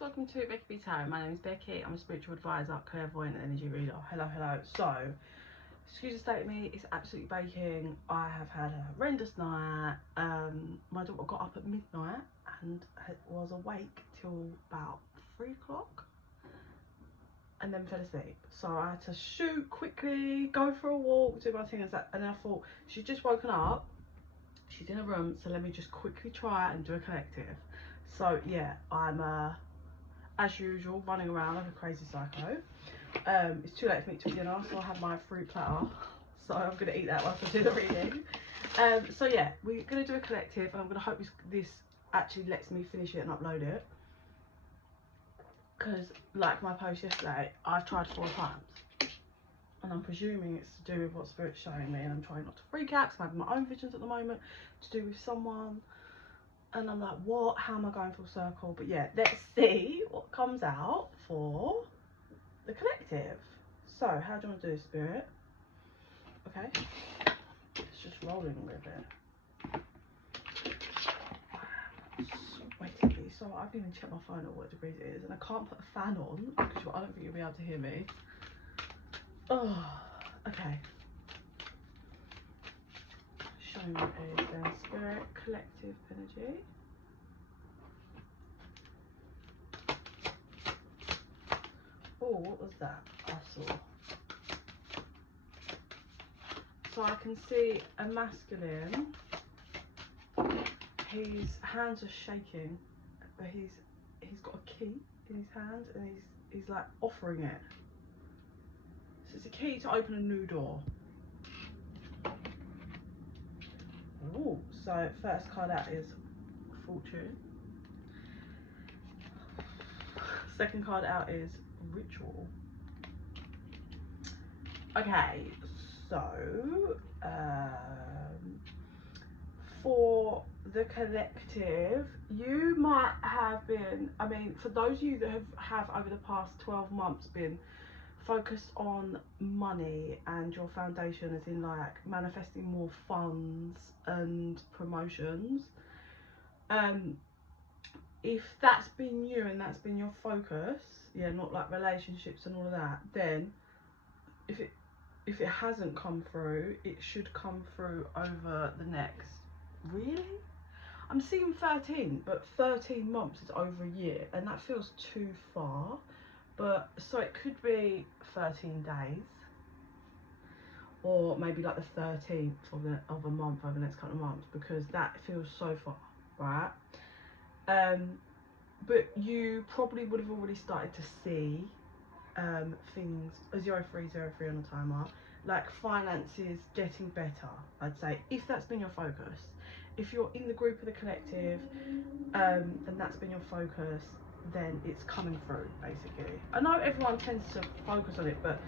welcome to bekibtarot. My name is Becky. I'm a spiritual advisor, clairvoyant and energy reader. Hello. So, excuse the state of me, it's absolutely baking. I have had a horrendous night. My daughter got up at midnight and was awake till about 3 o'clock and then fell asleep. So I had to shoot quickly, go for a walk, do my thing and that. And I thought, she's just woken up, she's in her room, so let me just quickly try and do a collective. So yeah, I'm as usual running around like a crazy psycho. It's too late for me to dinner, so I have my fruit platter, so I'm gonna eat that whilst I do the reading. So yeah, we're gonna do a collective, and I'm gonna hope this actually lets me finish it and upload it, because like my post yesterday, I've tried 4 times and I'm presuming it's to do with what Spirit's showing me, and I'm trying not to freak out because I'm having my own visions at the moment to do with someone. And I'm like, what? How am I going full circle? But yeah, let's see what comes out for the collective. So, how do you want to do this, Spirit? Okay. It's just rolling a little bit. Sweaty. So, I've even checked my phone at what degree it is, and I can't put a fan on because I don't think you'll be able to hear me. Oh, okay. Showing me is then Spirit, collective energy. Oh, what was that? I saw. So I can see a masculine. His hands are shaking, but he's got a key in his hand, and he's like offering it. So it's a key to open a new door. Oh, so first card out is Fortune. Second card out is Ritual. Okay, so for the collective, you might have been, I mean, for those of you that have over the past 12 months been focused on money and your foundation, as in like manifesting more funds and promotions, if that's been you and that's been your focus, yeah, not like relationships and all of that, then if it hasn't come through, it should come through over the next, really? I'm seeing 13, but 13 months is over a year, and that feels too far. But so it could be 13 days, or maybe like the 13th of a month over the next couple of months, because that feels so far, right? But you probably would have already started to see things, a 0303 on the timer, like finances getting better, I'd say, if that's been your focus. If you're in the group of the collective and that's been your focus, then it's coming through, basically. I know everyone tends to focus on it, but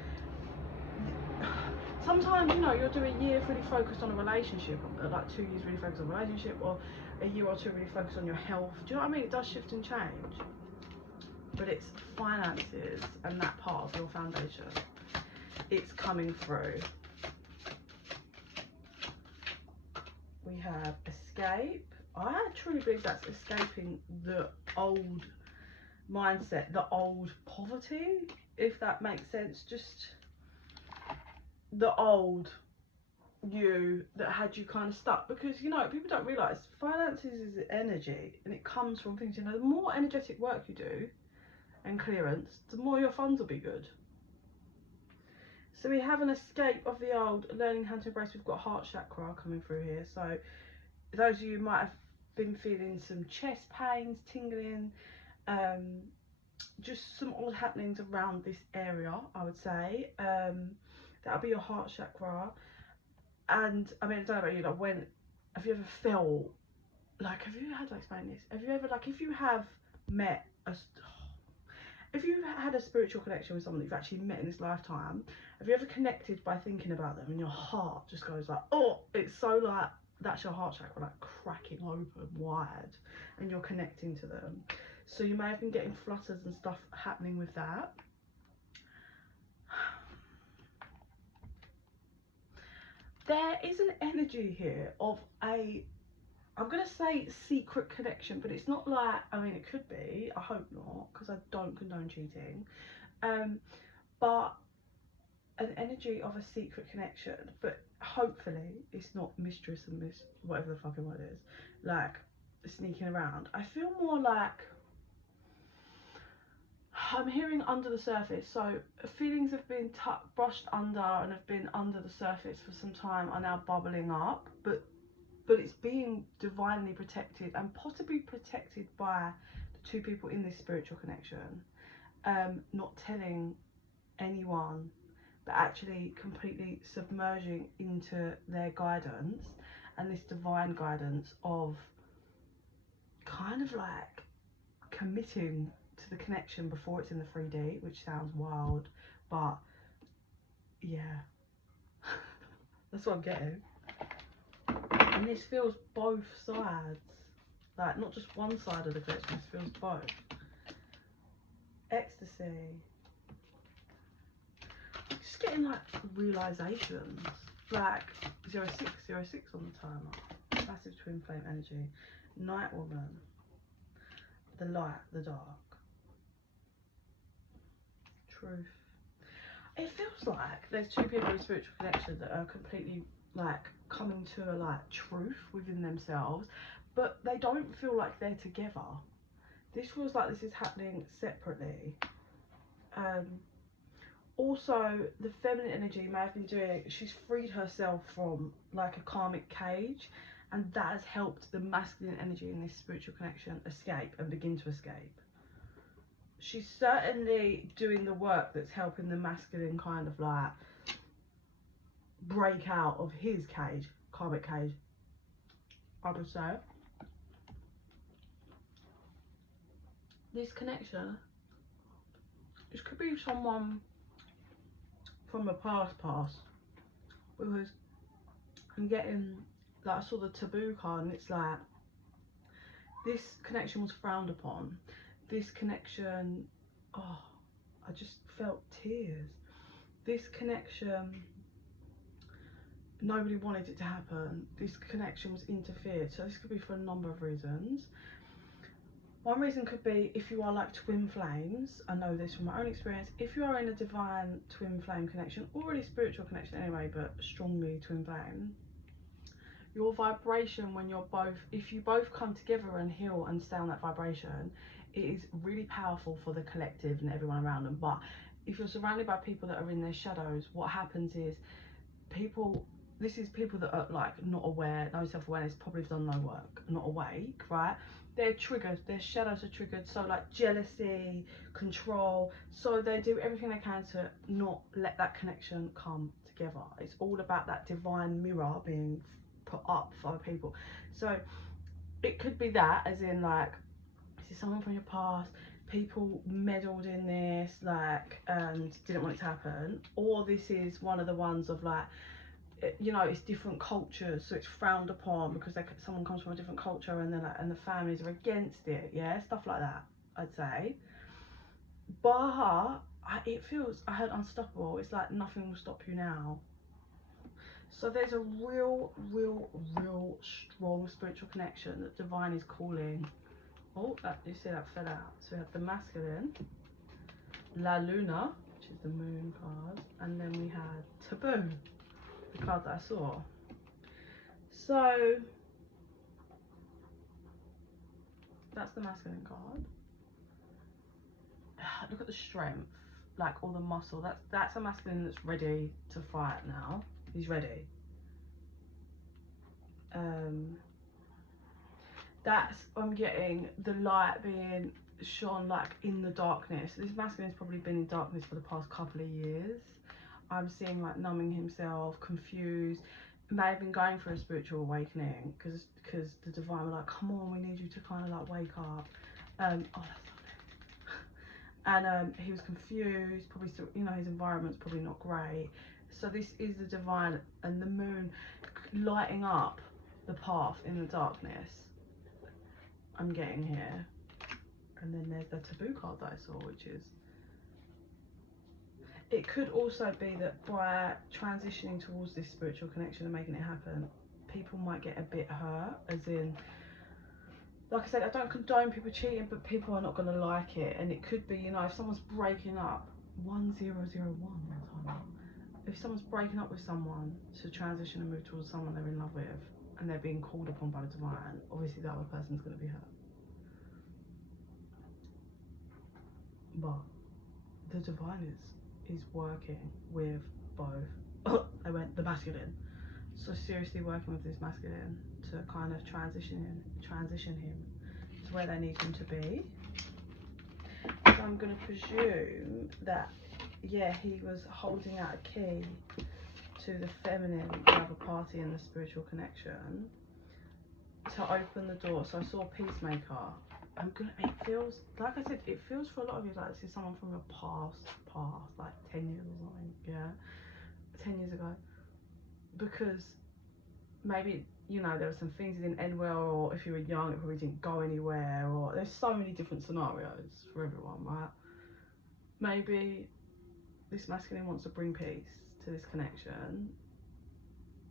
sometimes, you know, you'll do a year really focused on a relationship, like 2 years really focused on a relationship, or a year or 2 really focused on your health. Do you know what I mean? It does shift and change. But it's finances and that part of your foundation. It's coming through. We have escape. I truly believe that's escaping the old mindset, the old poverty, if that makes sense. Just the old you that had you kind of stuck, because, you know, people don't realize finances is energy, and it comes from things, you know, the more energetic work you do and clearance, the more your funds will be good. So we have an escape of the old, learning how to embrace. We've got heart chakra coming through here. So those of you might have been feeling some chest pains, tingling, just some odd happenings around this area, I would say. That'll be your heart chakra. And I mean, I don't know about you, like, when have you ever felt like, how do I explain this? Have you ever, like, if you have met if you've had a spiritual connection with someone that you've actually met in this lifetime, have you ever connected by thinking about them and your heart just goes like, oh, it's so like, that's your heart chakra like cracking open wide and you're connecting to them. So you may have been getting flutters and stuff happening with that. There is an energy here of a I'm gonna say secret connection, but it's not like, I mean, it could be, I hope not, because I don't condone cheating, but an energy of a secret connection, but hopefully it's not mistress and miss whatever the fucking word is, like sneaking around. I feel more like I'm hearing under the surface, so feelings have been brushed under and have been under the surface for some time are now bubbling up, but it's being divinely protected and possibly protected by the two people in this spiritual connection, not telling anyone, but actually completely submerging into their guidance and this divine guidance of kind of like committing to the connection before it's in the 3D, which sounds wild, but yeah, that's what I'm getting. And this feels both sides, like not just one side of the connection, this feels both. Ecstasy. Just getting like realizations, like 0606 on the timer. Massive twin flame energy. Night woman. The light, the dark. Truth. It feels like there's two people in spiritual connection that are completely like coming to a like truth within themselves, but they don't feel like they're together. This feels like this is happening separately. Also, the feminine energy may have been doing, she's freed herself from like a karmic cage, and that has helped the masculine energy in this spiritual connection escape and begin to escape. She's certainly doing the work that's helping the masculine kind of like break out of his cage, karmic cage, I would say. This connection, this could be someone from a past, because I'm getting, like, I saw the taboo card and it's like, this connection was frowned upon. This connection, oh, I just felt tears. This connection, nobody wanted it to happen. This connection was interfered. So this could be for a number of reasons. One reason could be if you are like twin flames. I know this from my own experience. If you are in a divine twin flame connection, or a spiritual connection anyway, but strongly twin flame, your vibration when you're both, if you both come together and heal and stay on that vibration, it is really powerful for the collective and everyone around them. But if you're surrounded by people that are in their shadows, what happens is people, this is people that are like not aware, no self-awareness, probably have done no work, not awake, right? They're triggered, their shadows are triggered, so like jealousy, control, so they do everything they can to not let that connection come together. It's all about that divine mirror being put up for other people. So it could be that, as in like, this is someone from your past, people meddled in this, like, and didn't want it to happen, or this is one of the ones of like, you know, it's different cultures, so it's frowned upon because someone comes from a different culture, and then like, and the families are against it, yeah, stuff like that, I'd say. But it feels, I heard unstoppable. It's like nothing will stop you now. So there's a real strong spiritual connection that divine is calling. Oh, that, you see that fell out. So we have the masculine, La Luna, which is the moon card, and then we had Taboo, the card that I saw. So that's the masculine card. Look at the strength, like all the muscle. That's a masculine that's ready to fight now. He's ready. That's, I'm getting the light being shone like in the darkness. This masculine's probably been in darkness for the past couple of years. I'm seeing like numbing himself, confused, may have been going for a spiritual awakening because the divine were like, come on, we need you to kind of like wake up. Oh, that's lovely. And he was confused, probably still, you know, his environment's probably not great. So this is the divine and the moon lighting up the path in the darkness. I'm getting here. And then there's the taboo card that I saw, which is, it could also be that by transitioning towards this spiritual connection and making it happen, people might get a bit hurt, as in, like I said, I don't condone people cheating, but people are not going to like it. And it could be, you know, if someone's breaking up, 1001, if someone's breaking up with someone to transition and move towards someone they're in love with, and they're being called upon by the divine, obviously the other person's going to be hurt. But the divine is working with both. I went the masculine. So seriously working with this masculine to kind of transition him to where they need him to be. So I'm going to presume that, yeah, he was holding out a key to the feminine, the other party in the spiritual connection, to open the door. So I saw peacemaker. It feels, like I said, it feels for a lot of you like this is someone from your past, like 10 years or something, yeah, 10 years ago. Because maybe, you know, there were some things that didn't end well, or if you were young, it probably didn't go anywhere, or there's so many different scenarios for everyone, right? Maybe this masculine wants to bring peace to this connection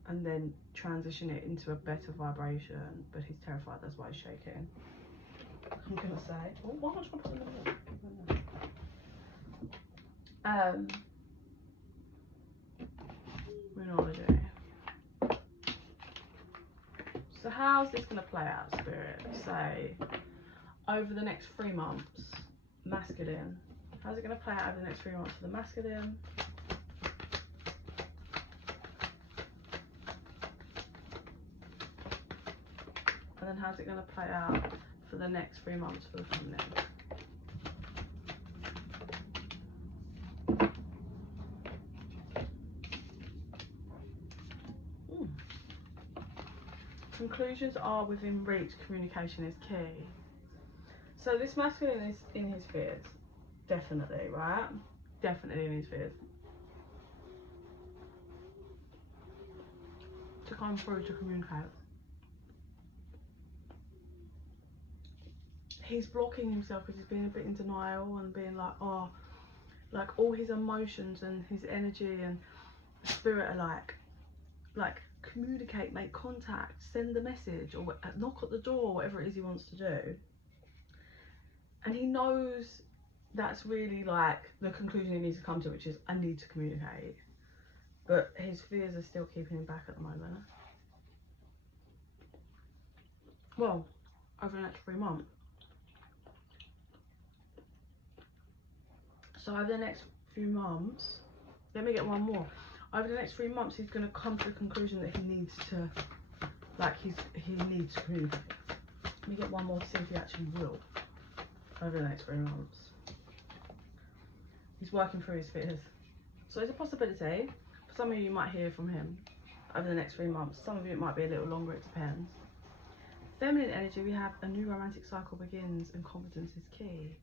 and then transition it into a better vibration, but he's terrified, that's why he's shaking. I'm gonna say, oh, why not put it in the middle? Runology. So how's this gonna play out, Spirit? Say, over the next 3 months, masculine. How's it gonna play out over the next 3 months for the masculine? And then how's it gonna play out for the next 3 months for the feminine? Conclusions are within reach, communication is key. So this masculine is in his fears, definitely, right? Definitely in his fears. To come through, to communicate. He's blocking himself because he's being a bit in denial and being like, oh, like all his emotions and his energy and spirit are like communicate, make contact, send a message, or knock at the door, whatever it is he wants to do. And he knows that's really like the conclusion he needs to come to, which is I need to communicate. But his fears are still keeping him back at the moment. Well, over the next 3 months. So over the next few months, let me get one more. Over the next 3 months, he's going to come to the conclusion that he needs to, like, he needs to communicate. Let me get one more to see if he actually will. Over the next 3 months. He's working through his fears. So it's a possibility. For some of you, you might hear from him over the next 3 months. Some of you, it might be a little longer, it depends. Feminine energy, we have a new romantic cycle begins and confidence is key.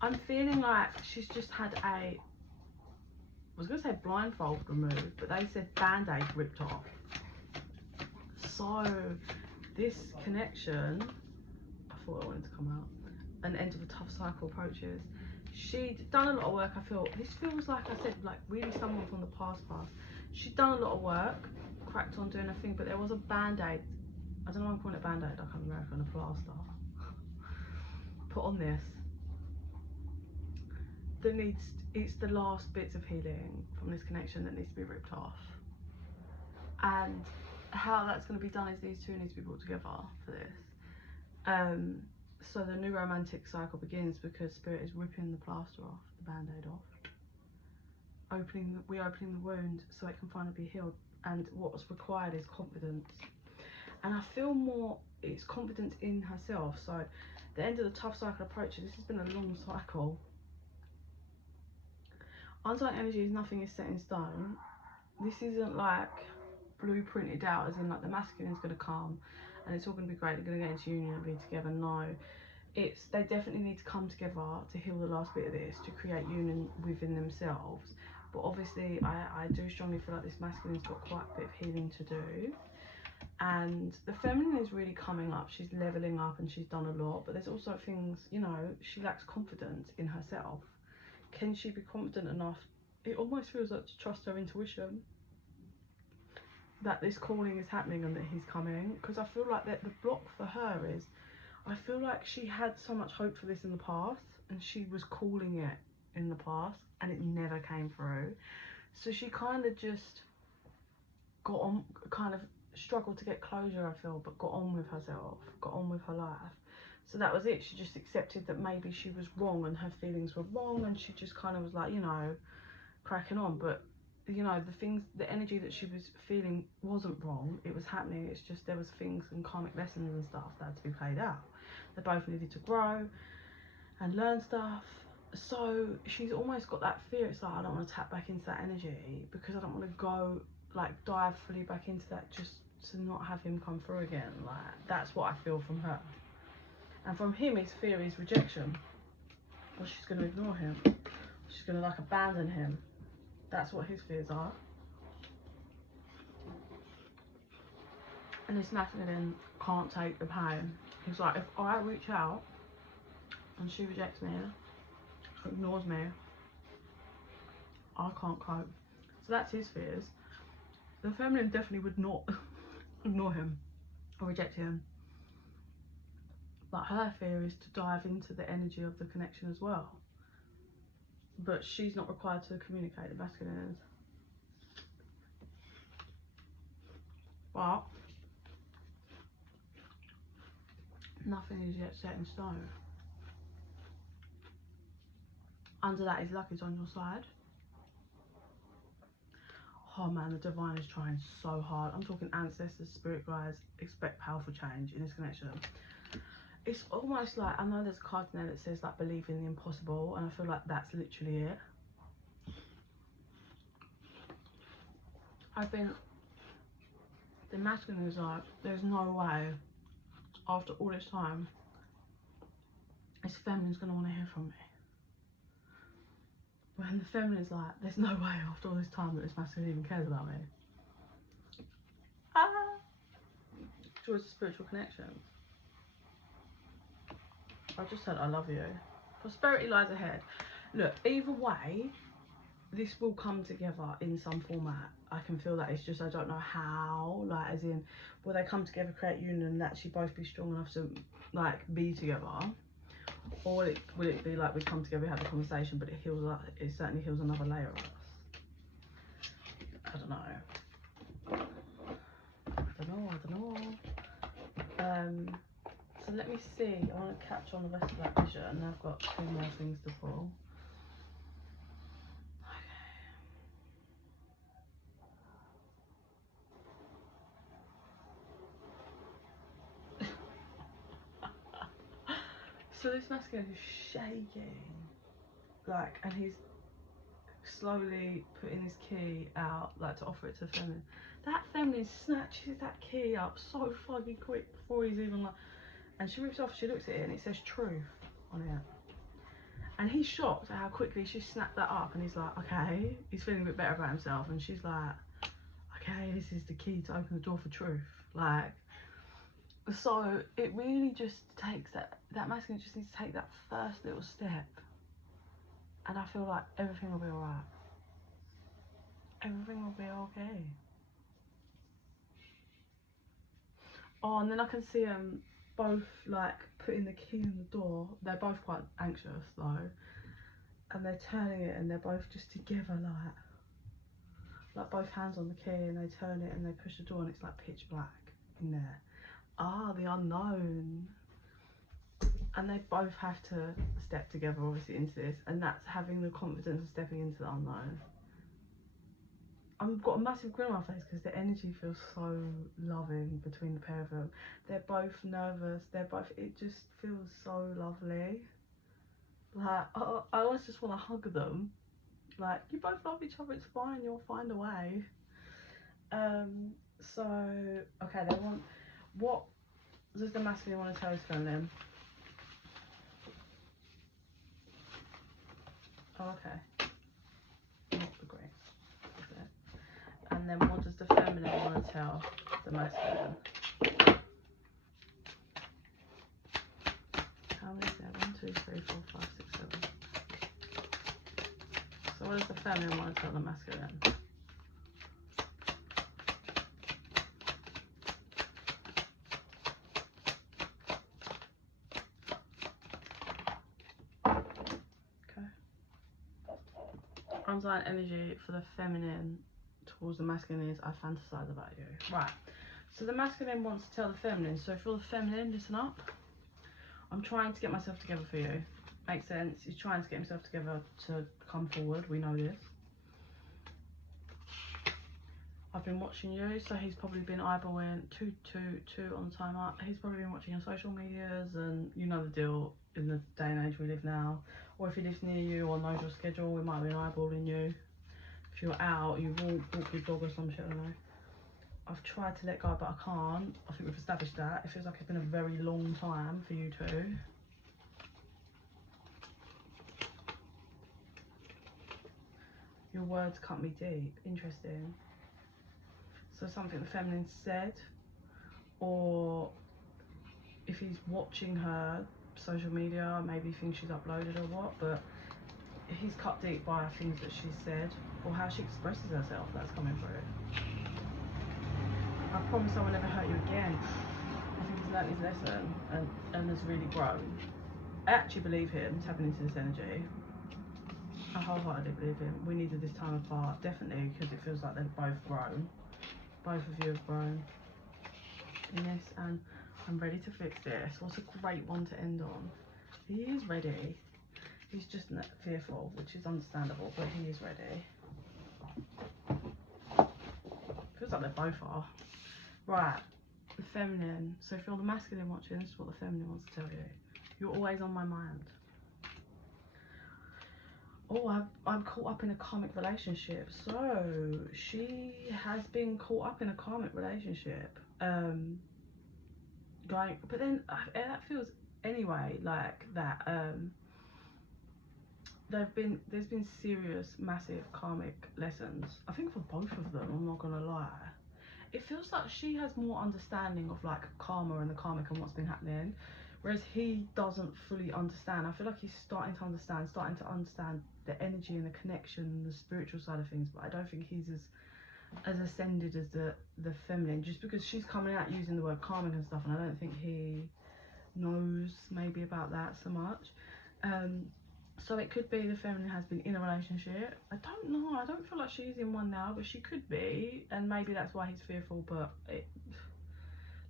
I'm feeling like she's just had I was going to say blindfold removed, but they said band-aid ripped off. So this connection, I thought I wanted to come out, an end of a tough cycle approaches. She'd done a lot of work, I feel. This feels like I said, like really someone from the past. She'd done a lot of work, cracked on doing a thing, but there was a band-aid. I don't know why I'm calling it band-aid, like I'm American, a plaster. Put on this. It's the last bits of healing from this connection that needs to be ripped off. And how that's going to be done is these two need to be brought together for this. So the new romantic cycle begins because Spirit is ripping the plaster off, the band-aid off. Reopening the wound so it can finally be healed. And what's required is confidence. And I feel more, it's confidence in herself. So the end of the tough cycle approaches. This has been a long cycle. Unsigned energy is nothing is set in stone. This isn't like blueprinted out, as in like the masculine is going to come and it's all going to be great, they're going to get into union and be together. No, they definitely need to come together to heal the last bit of this, to create union within themselves. But obviously I do strongly feel like this masculine's got quite a bit of healing to do. And the feminine is really coming up, she's leveling up and she's done a lot, but there's also things, you know, she lacks confidence in herself. Can she be confident enough? It almost feels like to trust her intuition. that this calling is happening and that he's coming, because I feel like that the block for her is, I feel like she had so much hope for this in the past and she was calling it in the past and it never came through. So she kind of just got on, kind of struggled to get closure, I feel, but got on with herself, got on with her life. So that was it. She just accepted that maybe she was wrong and her feelings were wrong, and she just kind of was like, you know, cracking on. But you know, the energy that she was feeling wasn't wrong, it was happening. It's just there was things and karmic lessons and stuff that had to be played out. They both needed to grow and learn stuff. So she's almost got that fear. It's like, I don't want to tap back into that energy because I don't want to go, like, dive fully back into that just to not have him come through again. Like, that's what I feel from her. And from him, his fear is rejection. Or she's going to ignore him. She's going to, like, abandon him. That's what his fears are. And this masculine can't take the pain. He's like, if I reach out and she rejects me, ignores me, I can't cope. So that's his fears. The feminine definitely would not ignore him or reject him. But her fear is to dive into the energy of the connection as well. But she's not required to communicate, the masculine is. But nothing is yet set in stone. Under that is luck is on your side. Oh man, the divine is trying so hard. I'm talking ancestors, spirit guides, expect powerful change in this connection. It's almost like, I know there's a card in there that says like believe in the impossible, and I feel like that's literally it. I think the masculine is like, there's no way after all this time this feminine's gonna want to hear from me. When the feminine's like, there's no way after all this time that this masculine even cares about me. Towards the spiritual connection. I just said I love you. Prosperity lies ahead. Look, either way, this will come together in some format. I can feel that. It's just I don't know how. Like, as in, will they come together, create union, and actually both be strong enough to like be together, or will it be like we come together, we have a conversation, but it heals up. It certainly heals another layer of us. I don't know. I don't know. So let me see. I want to catch on the rest of that vision. I've got 2 more things to pull. Okay. So this masculine is shaking, like, and he's slowly putting his key out, like, to offer it to the feminine. That feminine snatches that key up so fucking quick before he's even like, and she rips off, she looks at it and it says truth on it. And he's shocked at how quickly she snapped that up, and he's like, okay, he's feeling a bit better about himself, and she's like, okay, this is the key to open the door for truth. Like, so it really just takes that masculine just needs to take that first little step, and I feel like everything will be alright. Everything will be okay. Oh, and then I can see them both like putting the key in the door. They're both quite anxious though, and they're turning it, and they're both just together, like both hands on the key, and they turn it and they push the door, and it's like pitch black in there. Ah, the unknown. And they both have to step together obviously into this, and that's having the confidence of stepping into the unknown. I've got a massive grin on my face because the energy feels so loving between the pair of them. They're both nervous, it just feels so lovely. Like, I always just want to hug them. Like, you both love each other, it's fine, you'll find a way. So, okay, what does the masculine want to tell his feminine? Oh, okay. Not the green. And then what does the feminine want to tell the masculine? How many is there? 1, 2, 3, 4, 5, 6, 7. So what does the feminine want to tell the masculine? undying energy for the feminine towards the masculine is I fantasize about you. Right. So the masculine wants to tell the feminine. So if you're the feminine, listen up. I'm trying to get myself together for you. Makes sense. He's trying to get himself together to come forward. We know this. I've been watching you, so he's probably been eyeballing 222 on the timer. He's probably been watching your social medias, and you know the deal in the day and age we live now. Or if he lives near you or knows your schedule, we might have been eyeballing you. If you're out, you walk your dog or some shit, I don't know. I've tried to let go, but I can't. I think we've established that. It feels like it's been a very long time for you two. Your words cut me deep. Interesting. So something the feminine said, or if he's watching her social media, maybe he thinks she's uploaded or what, but he's cut deep by things that she said or how she expresses herself. That's coming through. I promise I will never hurt you again. I think he's learnt his lesson and has really grown. I actually believe him tapping into this energy. I wholeheartedly believe him. We needed this time apart, definitely, because it feels like they've both grown. Both of you have grown in this, and I'm ready to fix this. What a great one to end on. He is ready. He's just fearful, which is understandable, but he is ready. Feels like they both are. Right, the feminine. So if you're the masculine watching, this is what the feminine wants to tell you. You're always on my mind. Oh, I'm caught up in a karmic relationship. So she has been caught up in a karmic relationship. Going, but then that feels anyway like that. There's been serious, massive karmic lessons. I think for both of them. I'm not gonna lie. It feels like she has more understanding of like karma and the karmic and what's been happening, whereas he doesn't fully understand. I feel like he's starting to understand the energy and the connection, the spiritual side of things, but I don't think he's as ascended as the feminine, just because she's coming out using the word karmic and stuff, and I don't think he knows maybe about that so much. So it could be the feminine has been in a relationship. I don't know. I don't feel like she's in one now, but she could be, and maybe that's why he's fearful. But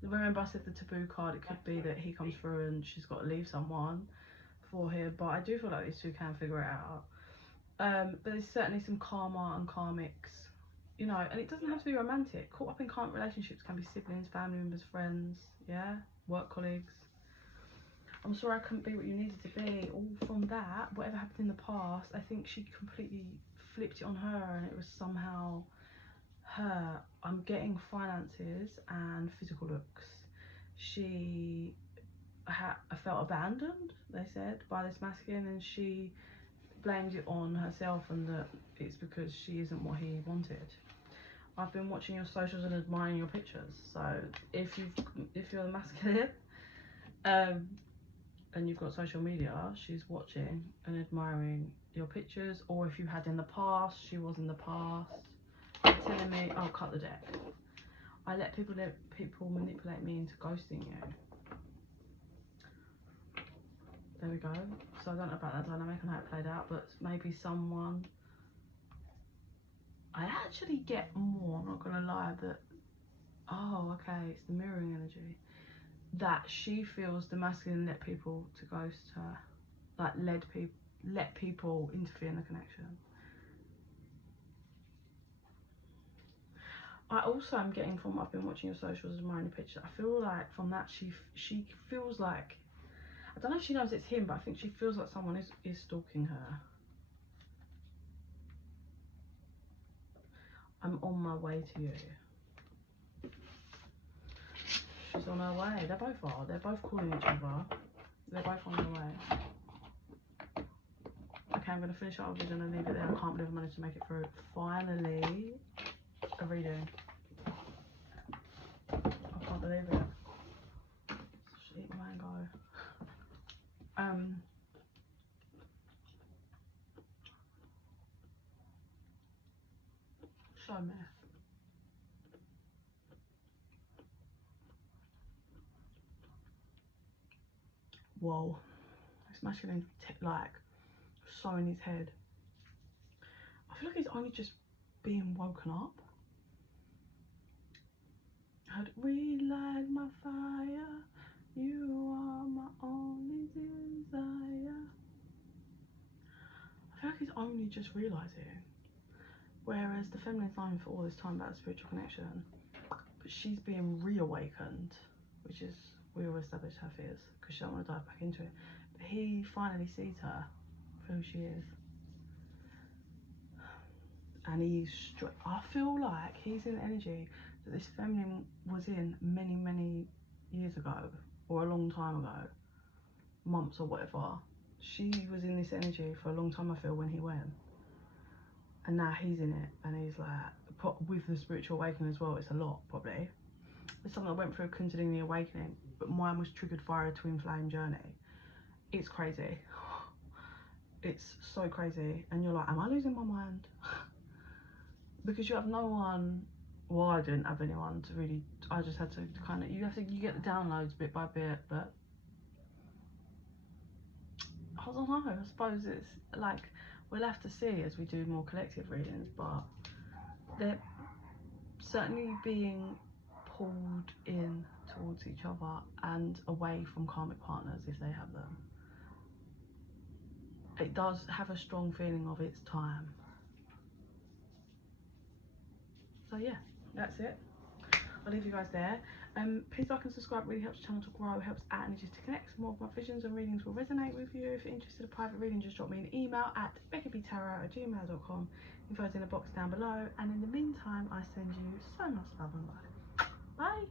remember I said the taboo card. It could be that he comes through and she's got to leave someone for him. But I do feel like these two can figure it out. But there's certainly some karma and karmics, you know, and it doesn't have to be romantic. Caught up in karmic relationships can be siblings, family members, friends, yeah, work colleagues. I'm sorry I couldn't be what you needed to be. All from that, whatever happened in the past, I think she completely flipped it on her, and it was somehow her. I'm getting finances and physical looks. She I felt abandoned, they said, by this masculine, and she blamed it on herself and that it's because she isn't what he wanted. I've been watching your socials and admiring your pictures. So if you're the masculine, and you've got social media, she's watching and admiring your pictures, or if you had in the past, she was in the past. They're telling me, I'll cut the deck. I let people manipulate me into ghosting you. There we go. So I don't know about that dynamic and how it played out, but maybe someone, I actually get more, I'm not gonna lie, that, oh, okay, it's the mirroring energy. That she feels the masculine let people to ghost her, like let people interfere in the connection. I also am getting from, I've been watching your socials and admiring the picture, I feel like from that she feels like, I don't know if she knows it's him, but I think she feels like someone is stalking her. I'm on my way to you. She's on her way. They both are. They're both calling each other. They're both on their way. Okay, I'm going to finish our vision and leave it there. I can't believe I managed to make it through. Finally, a reading. I can't believe it. Just eat my mango. Show me. Whoa. This masculine like so in his head. I feel like he's only just being woken up. I'd relight my fire, you are my only desire. I feel like he's only just realising. Whereas the feminine's known for all this time about a spiritual connection, but she's being reawakened, which is, we all established her fears because she don't want to dive back into it. But he finally sees her for who she is. And I feel like he's in energy that this feminine was in many, many years ago, or a long time ago, months or whatever. She was in this energy for a long time, I feel, when he went. And now he's in it, and he's like, with the spiritual awakening as well, it's a lot, probably. It's something I went through considering the awakening, but mine was triggered via a twin flame journey. It's crazy. It's so crazy. And you're like, am I losing my mind? Because you have no one, well, I didn't have anyone to really, I just had to kind of, you get the downloads bit by bit, but I don't know, I suppose it's like, we'll have to see as we do more collective readings, but they're certainly being pulled in towards each other and away from karmic partners if they have them. It does have a strong feeling of its time. So yeah, that's it. I'll leave you guys there. Please like and subscribe, really helps the channel to grow, helps our energies to connect. More of my visions and readings will resonate with you. If you're interested in a private reading, just drop me an email at bekibtarot@gmail.com. Info's in the box down below. And in the meantime, I send you so much love and light. Bye.